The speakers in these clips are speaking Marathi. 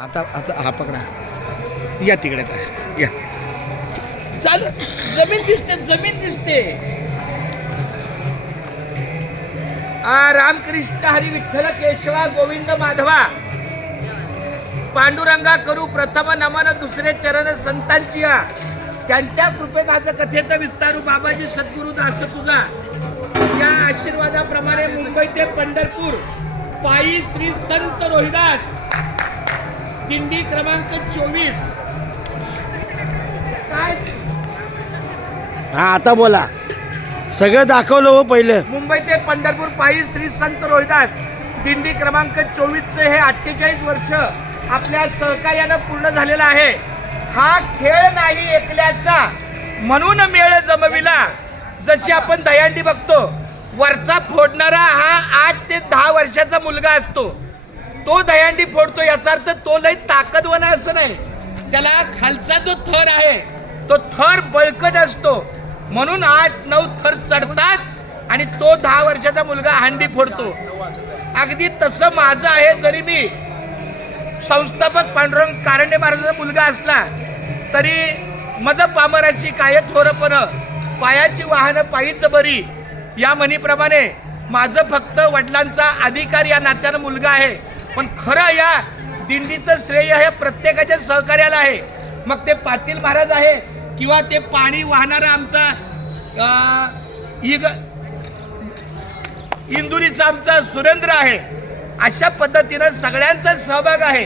आता आता हा पकडा या तिकडे या चालू जमीन दिसते रामकृष्ण हरी विठ्ठल केशवा गोविंद माधवा पांडुरंगा करू प्रथम नमन दुसरे चरण संतांची त्यांच्या कृपेत आज कथेचा विस्तारू बाबाजी सद्गुरु दास तुझा या आशीर्वादाप्रमाणे मुंबई ते पंढरपूर पायी श्री संत रोहिदास दिंडी क्रमांक 24 काय हा आता बोला सगळं दाखवलं हो पहिलं. मुंबई ते पंढरपूर पायी श्री संत रोहिदास दिंडी क्रमांक 24 चे हे 48 वर्ष आपल्या सहकार्यानं पूर्ण झालेला आहे. हा खेळ नाही एकल्याचा म्हणून मेळ जमविला. जशी आपण दहीहंडी बघतो वरचा फोडणारा हा 8 ते 10 वर्षाचा मुलगा असतो. तो दहीहंडी फोडतो याचा अर्थ तो लई ताकदवान आहे असं नाही. त्याला खालचा जो थर आहे तो थर बळकट असतो म्हणून 8-9 थर चढतात आणि तो 10 वर्षाचा मुलगा हंडी फोडतो. अगदी तसं माझं आहे. जरी मी संस्थापक पांडुरंग कारंडे महाराजांचा मुलगा असला तरी मद पामराची काय थोरपण पायाची वाहनं पायीच बरी या म्हणीप्रमाणे माझं फक्त वडिलांचा अधिकार या नात्यानं मुलगा आहे. पण खरं या दिंडीचं श्रेय हे प्रत्येकाच्या सहकार्याला आहे. मग ते पाटील महाराज आहे किंवा ते पाणी वाहणारा आमचा इंदुरीचा आमचा सुरेंद्र आहे. अशा पद्धतीनं सगळ्यांचा सहभाग आहे.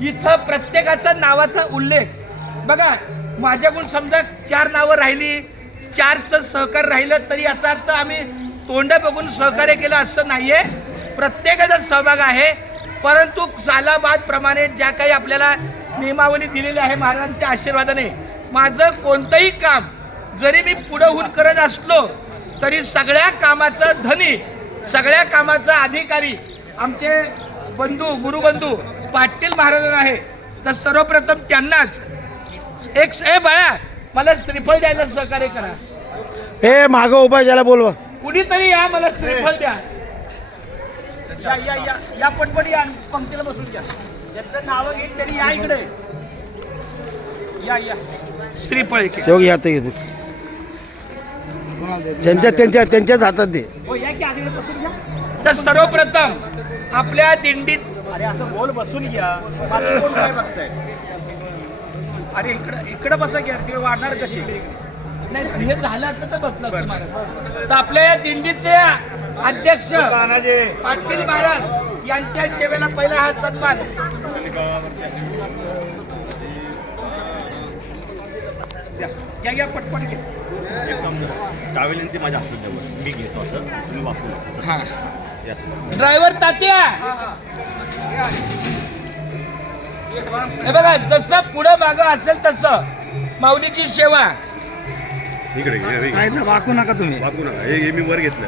इथं प्रत्येकाचा नावाचा उल्लेख बघा. माझ्याकडून समजा 4 नावं राहिली 4चं सहकार्य राहिलं तरी याचा अर्थ आम्ही तोंड बघून सहकार्य केलं असं नाहीये. प्रत्येकाचा सहभाग आहे. परंतु सालाबाद प्रमाणे ज्या काही आपल्याला नियमावली दिलेली आहे महाराजांच्या आशीर्वादाने माझं कोणतंही काम जरी मी पुढं होऊन करत असलो तरी सगळ्या कामाचं धनी सगळ्या कामाचा अधिकारी आमचे बंधू गुरुबंधू पाटील महाराज आहे. तर सर्वप्रथम त्यांनाच ए बाळा मला श्रीफळ द्यायला सहकार्य करा. हे मागं उभा ज्याला बोलवा कुणीतरी या मला श्रीफळ द्या. या या या या पटपटी या पंक्तीला बसून घ्या. ज्यांचं नाव घेईल तरी या इकडे या या श्रीफळ शेवगी हात घे त्यांच्याच हातात दे. हो या की आधी बसून घ्या. तर सर्वप्रथम आपल्या दिंडीत अरे असं बोल बसून घ्या. कोण काय बघताय? अरे इकडं बसा घ्या. तिकडे वाढणार कशी नाही हे झालं तर बसलं तर आपल्या या दिंडीचे अध्यक्ष पाटील महाराज यांच्या सेवेला पहिला हा सन्मान. या या पटपट घे. टावेल माझ्या हातात मी घेतो असं तुम्ही वापरू. हा ड्रायव्हर तात्या हे बघा जसं पुढं मागं असेल तसं माऊलीची सेवा. इकडे वाकू नका तुम्ही. वाकू नका. हे मी वर घेतलं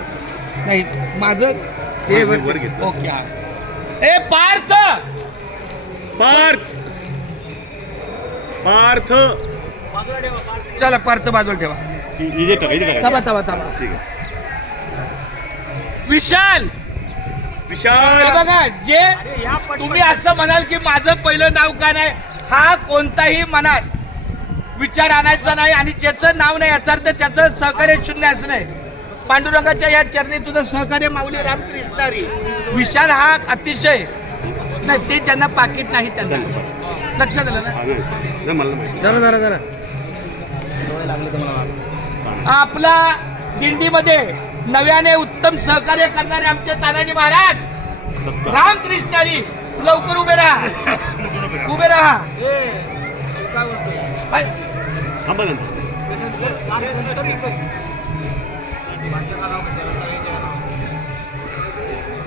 नाही माझं ते वर घेतलं. ओके. ए पार्थ पार्थ पार्थ चला पार्थ बाजूला ठेवा. इथे टाका. थांबा थांबा थांबा. ठीक आहे. विशाल विशाल हे बघा जे तुम्ही असं म्हणाल की माझं पहिलं नाव का नाही हा कोणताही मनात विचार आणायचा नाही आणि ज्याचं नाव नाही याचा अर्थ त्याचं सहकार्य शून्य असं नाही. पांडुरंगाच्या या चरणी तुझं सहकार्य माऊली रामकृष्णारी. विशाल हा अतिशय नाही ते ज्यांना पाकिट नाही त्यांना लक्षात आलं ना. मला जरा आपला दिंडीमध्ये नव्याने उत्तम सहकार्य करणारे आमचे तानाजी महाराज रामकृष्णारी लवकर उभे राहा उभे राहा.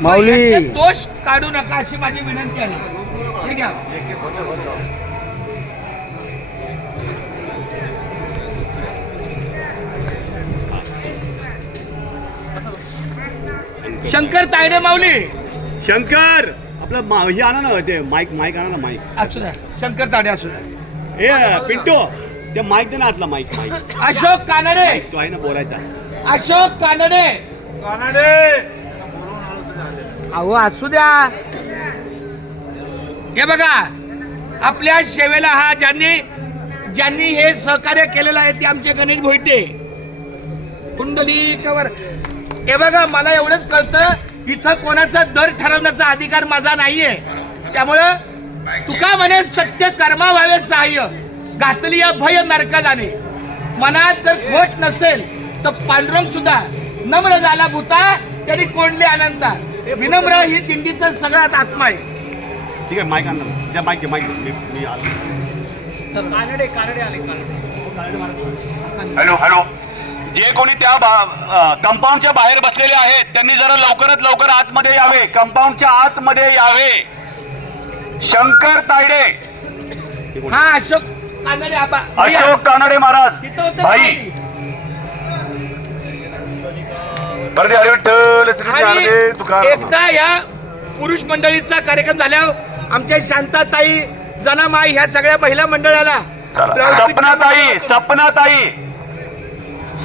माऊली दोष काढू नका अशी माझी विनंती आहे. ठीक आहे. शंकर तायडे माऊली शंकर आपलं हे आणा ना ते माईक आणा ना माईक. असू द्या शंकर तायडे असू द्या. ए पिंटो ते माईक दे ना आतला माईक. अशोक कानडे तो आहे ना बोलायचा. अशोक कानडे अहो असू द्या. हे बघा आपल्या सेवेला ज्यांनी हे सहकार्य केलेलं आहे ते आमचे गणेश भोईटे कुंडलीकवर. हे बघा, मला एवढंच कळतं इथं कोणाचा दर ठरवण्याचा अधिकार माझा नाहीये. त्यामुळं तुका म्हणे सत्य कर्मा व्हावे सहाय्य, घातली या भय नरका जाणे. मनात जर खोट नसेल तर पांडुरंग सुद्धा नम्र झाला भूता तरी कोंडले अनंता. विनम्र ही दिंडीचा सगळ्यात आत्मा आहे. ठीक आहे, माईक आणलं त्या माईक मी आलो. हॅलो हॅलो, जे कोणी त्या कंपाऊंडच्या बाहेर बसलेले आहेत त्यांनी जरा लवकरात लवकर आतमध्ये यावे, कंपाऊंडच्या आतमध्ये यावे. शंकर तायडे, हा अशोक कानडे आबा, अशोक कानडे महाराज, तिथं होते भाई बरं, हरे विठ्ठल श्री आणि ज्ञानदेव तुकाराम. एकदा या पुरुष मंडळीचा कार्यक्रम झाल्यावर आमच्या शांताताई जनामाई ह्या सगळ्या महिला मंडळाला चला, सपनाताई, सपनाताई,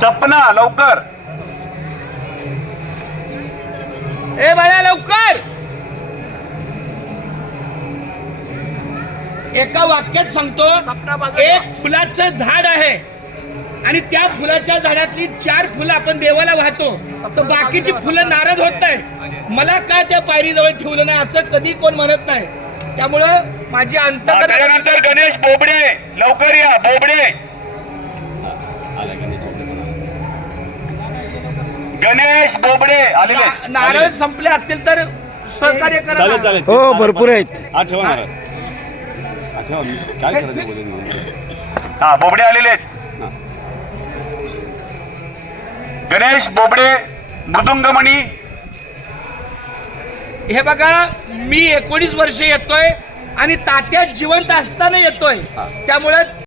सपना लवकर. ए बाळा लवकर. एका वाक्यात सांगतो, एक फुलाचं झाड आहे आणि त्या फुलाच्या झाडातली 4 फुलं आपण देवाला वाहतो, तर बाकीची फुलं नाराज होत नाही. मला का त्या पायरीजवळ ठेवलं नाही असं कधी कोण म्हणत नाही. त्यामुळं माझी अंतकरण. त्यानंतर गणेश बोबडे, लवकर या बोबडे. गणेश बोबडे आलेले. नारळ संपले असतील तर सहकार्य करा. चालेल चालेल. हो भरपूर आहेत. हा ठेवा ना, हा ठेवा. मी काय करायचं बोलून. हा बोबडे आलेले आहेत. गणेश बोबडे, मृदुंगमणी. हे बघा, मी 19 वर्ष येतोय आणि तात्या जिवंत असताना येतोय. त्यामुळे